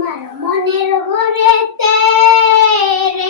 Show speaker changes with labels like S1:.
S1: আমার মনের ঘরেতে রে।